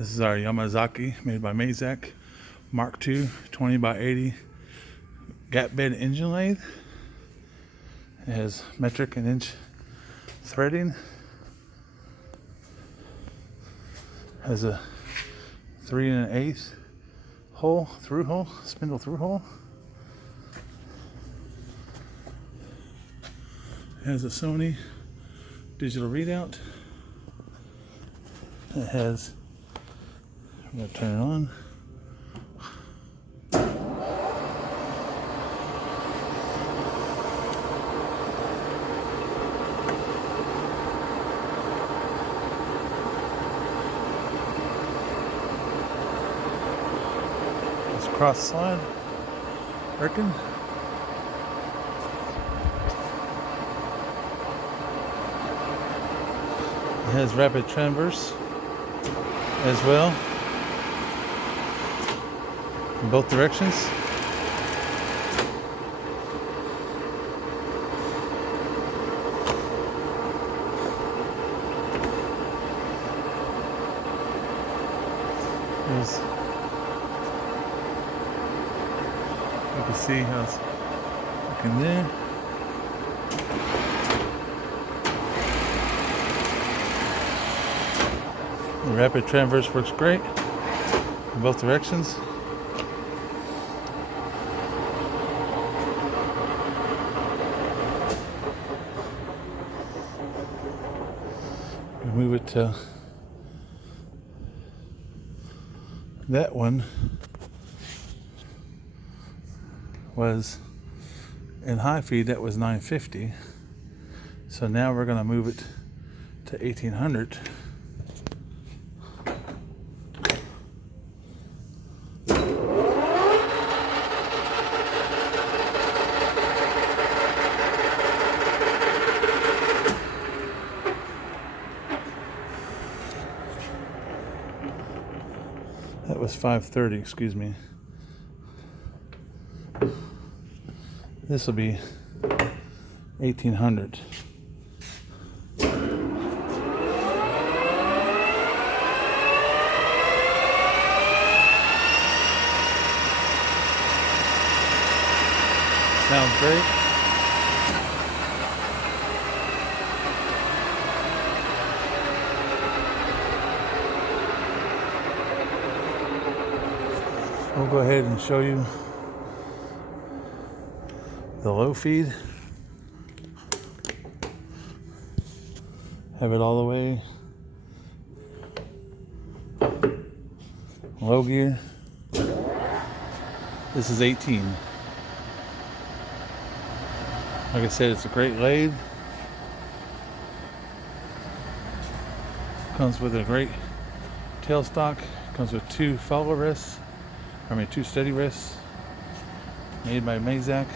This is our Yamazaki, made by Yamazaki, Mark II, 20 by 80 gap bed engine lathe. It has metric and inch threading. Has a 3 1/8 hole, through hole, spindle through hole. It has a Sony digital readout. It has, I'm going to turn it on. It's cross slide working. It has rapid transverse as well in both directions. You can see how it's looking there. The rapid transverse works great in both directions. We move it to that one was in high feed, that was 950. So now we're going to move it to 1800. That was 530, excuse me. This will be 1800. Sounds great. We'll go ahead and show you the low feed. Have it all the way. Low gear. This is 18. Like I said, it's a great lathe. Comes with a great tailstock. Comes with two follow rests. 2 steady rests. Made by Yamazaki.